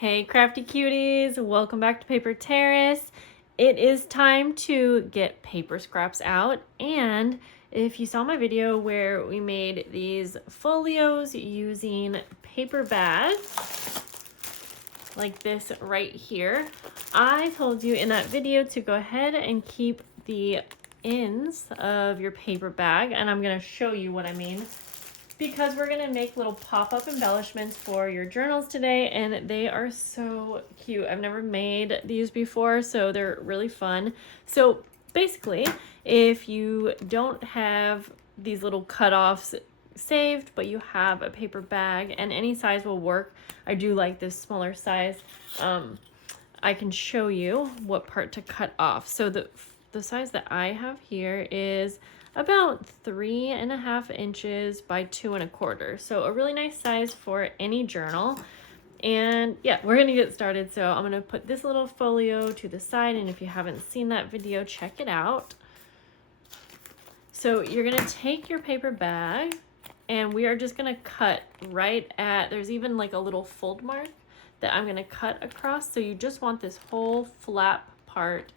Hey crafty cuties, welcome back to Paper Terrace. It is time to get paper scraps out, and if you saw my video where we made these folios using paper bags like this right here, I told you in that video to go ahead and keep the ends of your paper bag, and I'm going to show you what I mean, because we're going to make little pop-up embellishments for your journals today, and they are so cute. I've never made these before, so they're really fun. So basically, if you don't have these little cutoffs saved, but you have a paper bag, and any size will work. I do like this smaller size. I can show you what part to cut off. So the size that I have here is about 3.5 inches by 2.25. So a really nice size for any journal. And yeah, we're gonna get started. So I'm gonna put this little folio to the side, and if you haven't seen that video, check it out. So you're gonna take your paper bag, and we are just gonna cut right at, there's even like a little fold mark that I'm gonna cut across. So you just want this whole flap part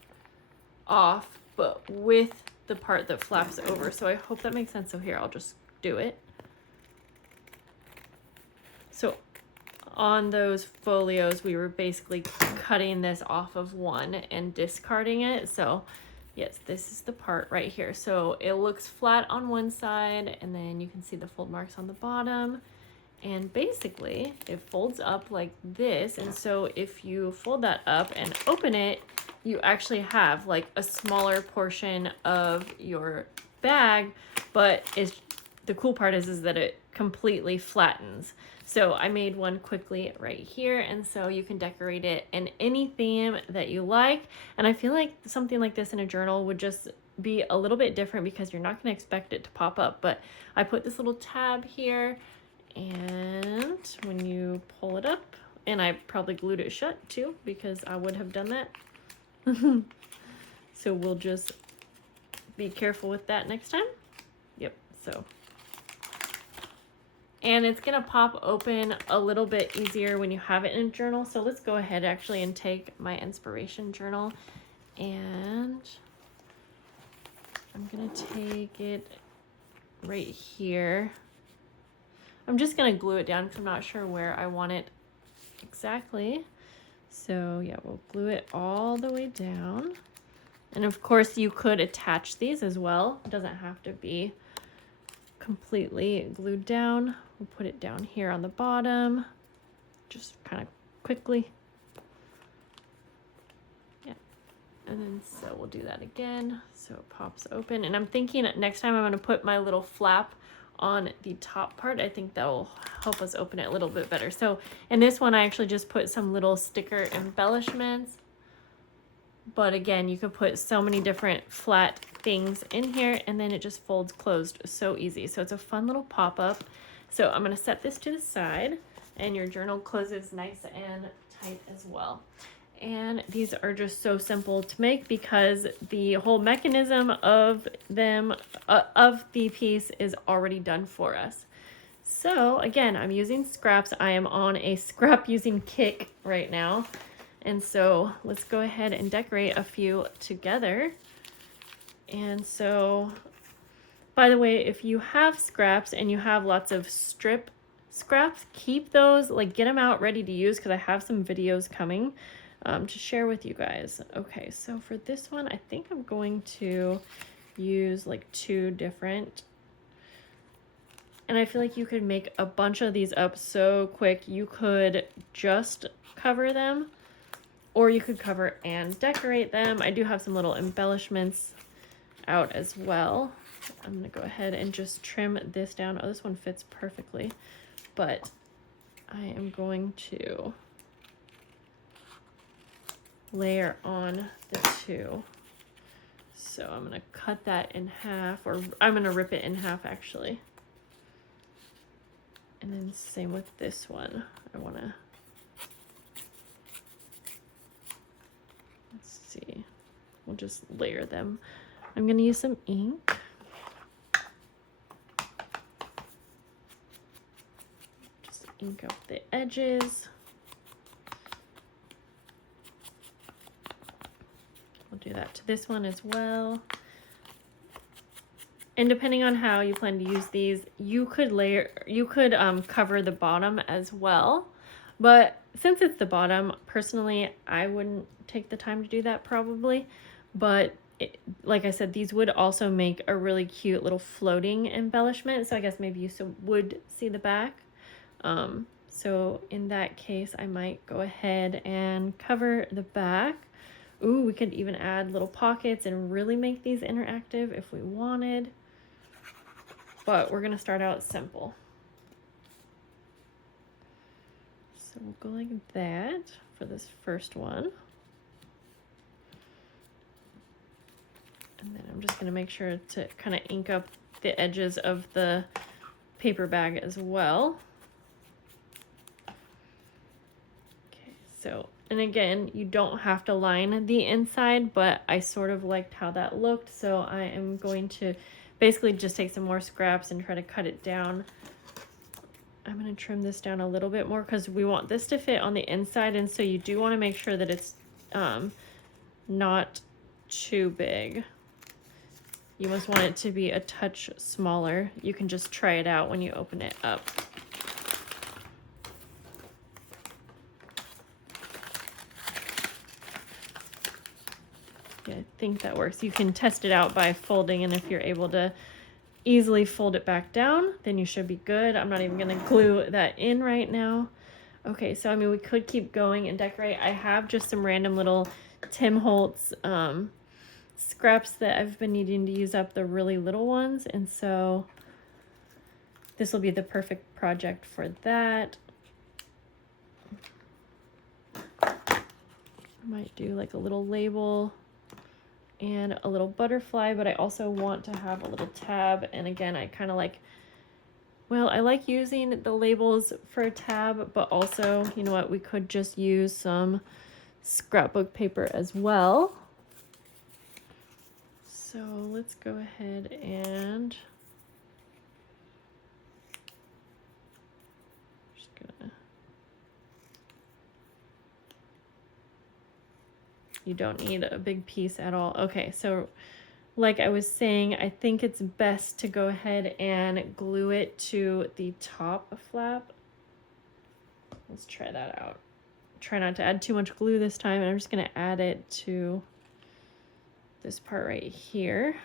off, but with the part that flaps over. So I hope that makes sense. So here, I'll just do it. So on those folios, we were basically cutting this off of one and discarding it. So yes, this is the part right here. So it looks flat on one side, and then you can see the fold marks on the bottom. And basically it folds up like this. And so if you fold that up and open it, you actually have like a smaller portion of your bag, but the cool part is that it completely flattens. So I made one quickly right here, and so you can decorate it in any theme that you like. And I feel like something like this in a journal would just be a little bit different because you're not going to expect it to pop up. But I put this little tab here, and when you pull it up, and I probably glued it shut too because I would have done that. So we'll just be careful with that next time. Yep, so. And it's gonna pop open a little bit easier when you have it in a journal. So let's go ahead actually and take my inspiration journal, and I'm gonna take it right here. I'm just gonna glue it down because I'm not sure where I want it exactly. So yeah, we'll glue it all the way down. And of course you could attach these as well. It doesn't have to be completely glued down. We'll put it down here on the bottom, just kind of quickly. Yeah, and then so we'll do that again. So it pops open, and I'm thinking next time I'm gonna put my little flap on the top part. I think that will help us open it a little bit better. So in this one, I actually just put some little sticker embellishments. But again, you could put so many different flat things in here, and then it just folds closed so easy. So it's a fun little pop-up. So I'm going to set this to the side, and your journal closes nice and tight as well. And these are just so simple to make because the whole mechanism of them, of the piece, is already done for us. So again, I'm using scraps. I am on a scrap using kick right now. And so let's go ahead and decorate a few together. And so, by the way, if you have scraps and you have lots of strip scraps, keep those, like get them out ready to use, because I have some videos coming to share with you guys. Okay, so for this one, I think I'm going to use like 2 different. And I feel like you could make a bunch of these up so quick. You could just cover them, or you could cover and decorate them. I do have some little embellishments out as well. I'm gonna go ahead and just trim this down. Oh, this one fits perfectly, but I am going to layer on the 2. So I'm gonna cut that in half, or I'm gonna rip it in half actually. And then same with this one. I wanna, let's see, we'll just layer them. I'm gonna use some ink. Just ink up the edges. do that to this one as well. And depending on how you plan to use these, you could cover the bottom as well. But since it's the bottom, personally, I wouldn't take the time to do that probably. But like I said, these would also make a really cute little floating embellishment. So I guess maybe you would see the back. So in that case, I might go ahead and cover the back. Ooh, we could even add little pockets and really make these interactive if we wanted. But we're gonna start out simple. So we'll go like that for this first one. And then I'm just gonna make sure to kind of ink up the edges of the paper bag as well. Okay, so, and again, you don't have to line the inside, but I sort of liked how that looked, so I am going to basically just take some more scraps and try to cut it down. I'm going to trim this down a little bit more because we want this to fit on the inside, and so you do want to make sure that it's not too big. You must want it to be a touch smaller. You can just try it out when you open it up. Yeah, I think that works. You can test it out by folding, and if you're able to easily fold it back down, then you should be good. I'm not even going to glue that in right now. Okay, so I mean, we could keep going and decorate. I have just some random little Tim Holtz scraps that I've been needing to use up, the really little ones, and so this will be the perfect project for that. I might do like a little label and a little butterfly, but I also want to have a little tab. And again, I kind of like, well, I like using the labels for a tab, but also, you know what, we could just use some scrapbook paper as well. So let's go ahead and just gonna, you don't need a big piece at all. Okay, so like I was saying, I think it's best to go ahead and glue it to the top flap. Let's try that out. Try not to add too much glue this time, and I'm just gonna add it to this part right here.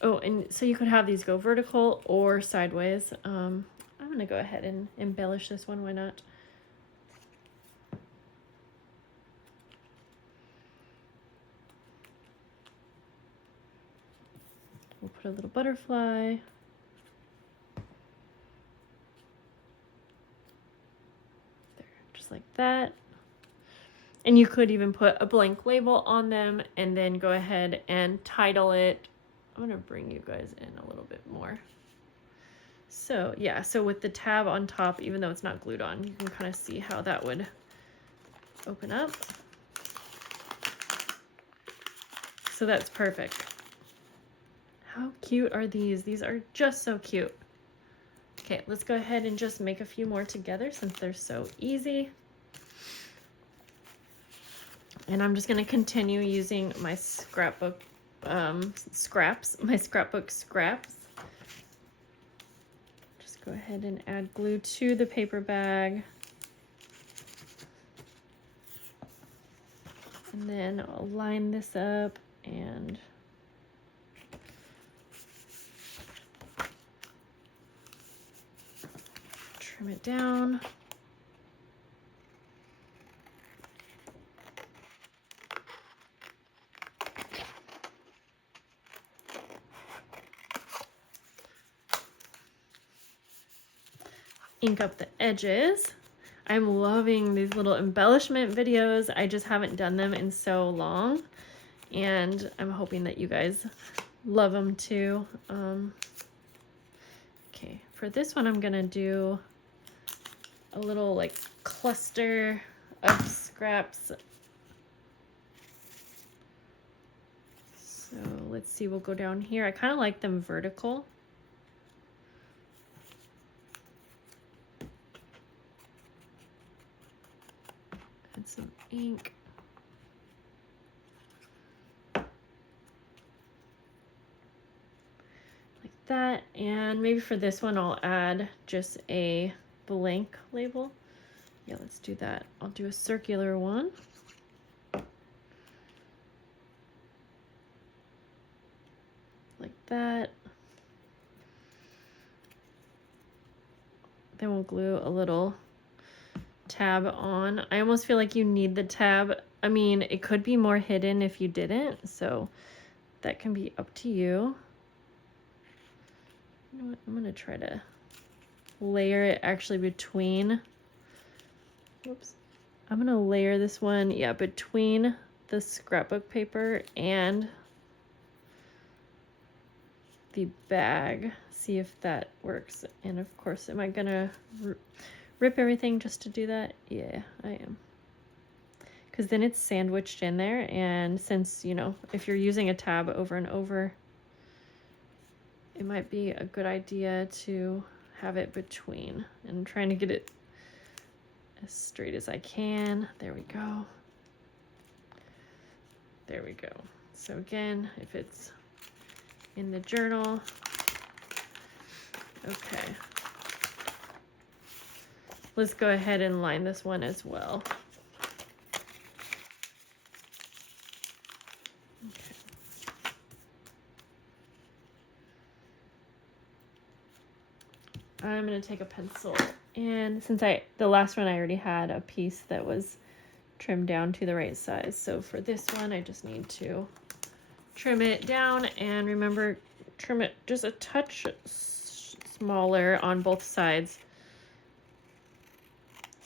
Oh, and so you could have these go vertical or sideways. I'm gonna go ahead and embellish this one, why not? We'll put a little butterfly. There, just like that. And you could even put a blank label on them and then go ahead and title it. I'm gonna bring you guys in a little bit more. So yeah, so with the tab on top, even though it's not glued on, you can kind of see how that would open up. So that's perfect. How cute are these? These are just so cute. Okay, let's go ahead and just make a few more together since they're so easy. And I'm just going to continue using my scrapbook scraps. Just go ahead and add glue to the paper bag. And then I'll line this up and trim it down. Ink up the edges. I'm loving these little embellishment videos. I just haven't done them in so long, and I'm hoping that you guys love them too. Okay, for this one I'm gonna do a little like cluster of scraps. So let's see, we'll go down here. I kind of like them vertical. Add some ink. that. And maybe for this one, I'll add just a blank label. Yeah, let's do that. I'll do a circular one. Like that. Then we'll glue a little tab on. I almost feel like you need the tab. I mean, it could be more hidden if you didn't, so that can be up to you. You know what? I'm gonna try to layer it actually between. Whoops. I'm gonna layer this one, yeah, between the scrapbook paper and the bag. See if that works. And of course, am I gonna rip everything just to do that? Yeah, I am. Because then it's sandwiched in there, and since, you know, if you're using a tab over and over, it might be a good idea to have it between. And I'm trying to get it as straight as I can. There we go. There we go. So again, if it's in the journal, okay. Let's go ahead and line this one as well. Okay. I'm gonna take a pencil, and since the last one I already had a piece that was trimmed down to the right size, so for this one I just need to trim it down, and remember, trim it just a touch smaller on both sides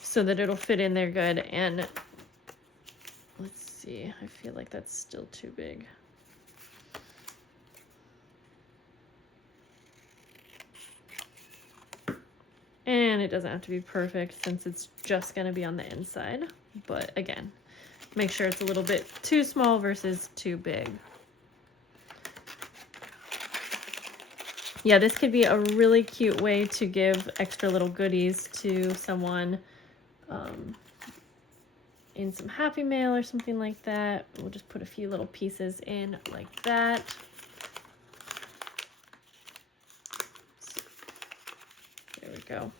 so that it'll fit in there good. And let's see, I feel like that's still too big. And it doesn't have to be perfect since it's just going to be on the inside. But again, make sure it's a little bit too small versus too big. Yeah, this could be a really cute way to give extra little goodies to someone in some Happy Mail or something like that. We'll just put a few little pieces in like that. There we go.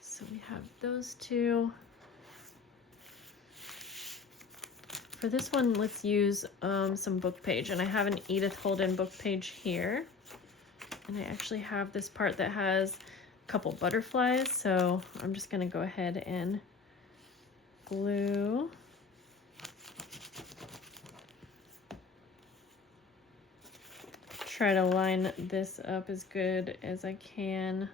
So we have those two. For this one, let's use some book page. And I have an Edith Holden book page here. And I actually have this part that has a couple butterflies. So I'm just going to go ahead and glue. Try to line this up as good as I can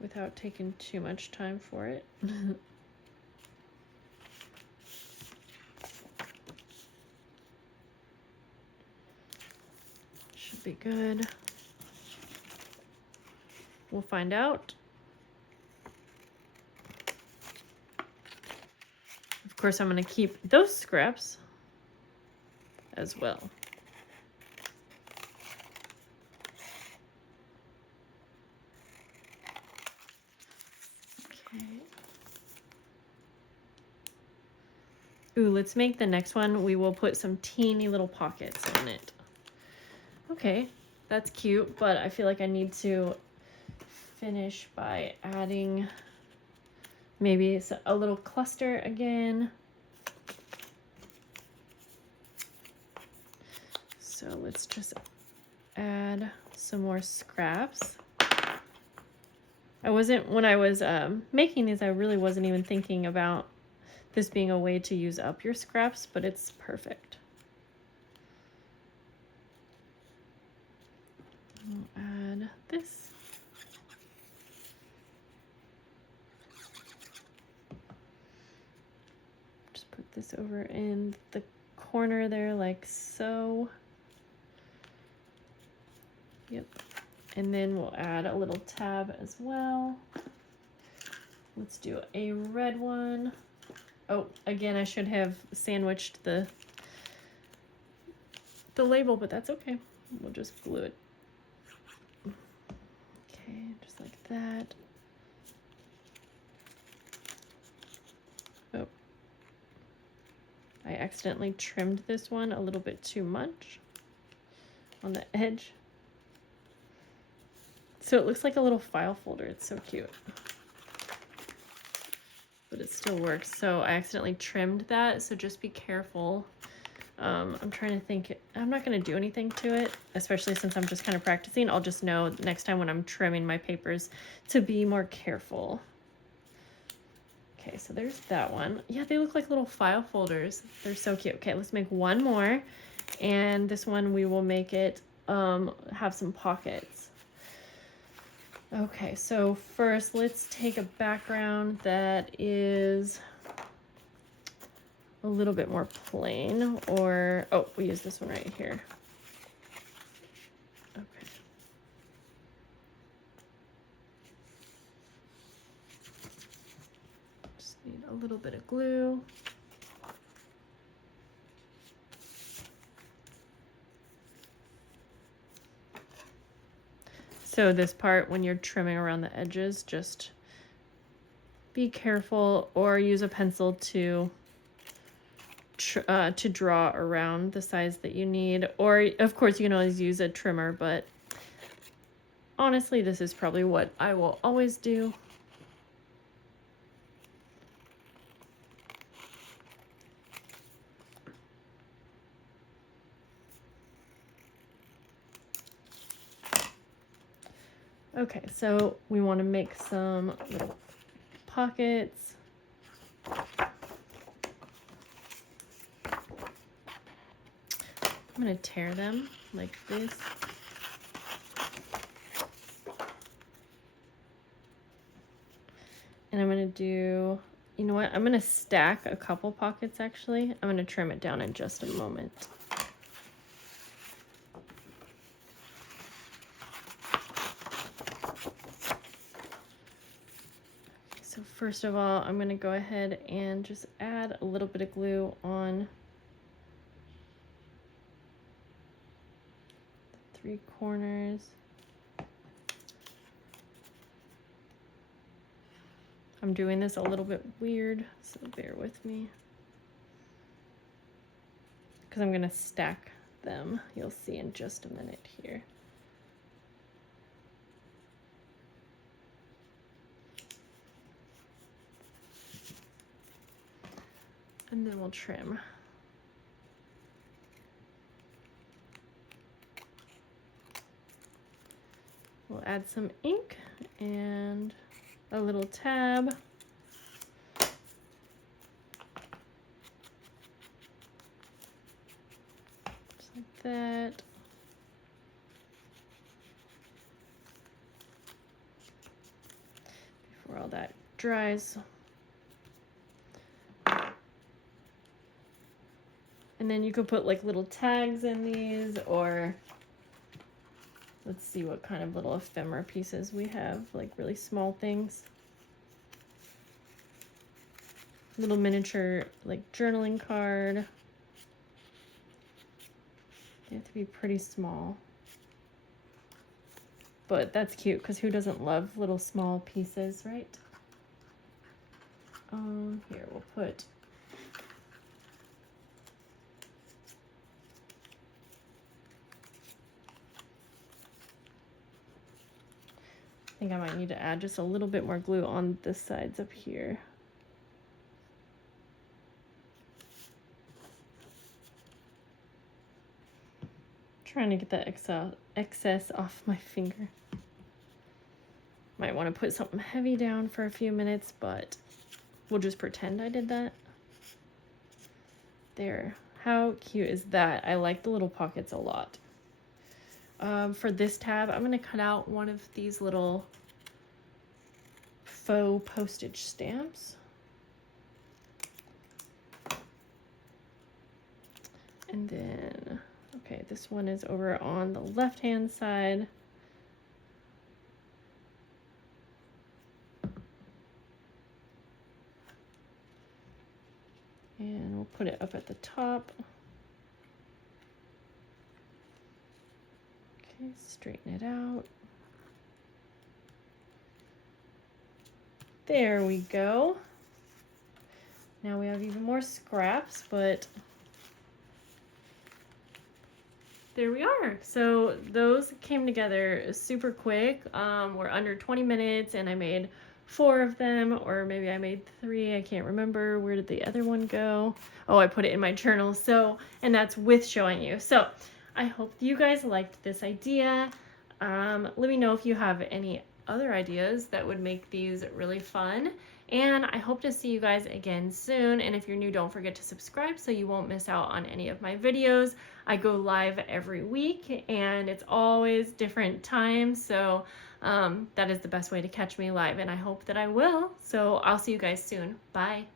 without taking too much time for it. Should be good. We'll find out. Of course, I'm going to keep those scraps as well. Okay. Ooh, let's make the next one. We will put some teeny little pockets in it. Okay, that's cute, but I feel like I need to finish by adding maybe a little cluster again. So let's just add some more scraps. When I was making these, I really wasn't even thinking about this being a way to use up your scraps, but it's perfect. I'll add this. Just put this over in the corner there like so. Yep. And then we'll add a little tab as well. Let's do a red one. Oh, again, I should have sandwiched the label, but that's okay. We'll just glue it. Okay, just like that. Oh, I accidentally trimmed this one a little bit too much on the edge. So it looks like a little file folder. It's so cute. But it still works. So I accidentally trimmed that, so just be careful. I'm trying to think. I'm not going to do anything to it, especially since I'm just kind of practicing. I'll just know next time when I'm trimming my papers to be more careful. Okay, so there's that one. Yeah, they look like little file folders. They're so cute. Okay, let's make one more. And this one we will make it have some pockets. Okay, so first let's take a background that is a little bit more plain, or, oh, we use this one right here. Okay. Just need a little bit of glue. So this part, when you're trimming around the edges, just be careful, or use a pencil to draw around the size that you need, or of course you can always use a trimmer, but honestly this is probably what I will always do. Okay, so we want to make some little pockets. I'm going to tear them like this. And I'm going to do, you know what, I'm going to stack a couple pockets actually. I'm going to trim it down in just a moment. So first of all, I'm going to go ahead and just add a little bit of glue on the 3 corners. I'm doing this a little bit weird, so bear with me. Because I'm going to stack them. You'll see in just a minute here. And then we'll trim. We'll add some ink and a little tab. Just like that. Before all that dries. And then you could put like little tags in these, or let's see what kind of little ephemera pieces we have, like really small things. Little miniature like journaling card. They have to be pretty small. But that's cute, because who doesn't love little small pieces, right? Here we'll put I think I might need to add just a little bit more glue on the sides up here. Trying to get that excess off my finger. Might want to put something heavy down for a few minutes, but we'll just pretend I did that. There. How cute is that? I like the little pockets a lot. For this tab, I'm going to cut out one of these little faux postage stamps. And then, okay, this one is over on the left-hand side. And we'll put it up at the top. Okay, straighten it out. There we go. Now we have even more scraps, but there we are. So those came together super quick. We're under 20 minutes and I made 4 of them, or maybe I made 3. I can't remember. Where did the other one go? Oh, I put it in my journal. So, and that's with showing you. So I hope you guys liked this idea. Let me know if you have any other ideas that would make these really fun. And I hope to see you guys again soon. And if you're new, don't forget to subscribe so you won't miss out on any of my videos. I go live every week and it's always different times. So that is the best way to catch me live, and I hope that I will. So I'll see you guys soon. Bye.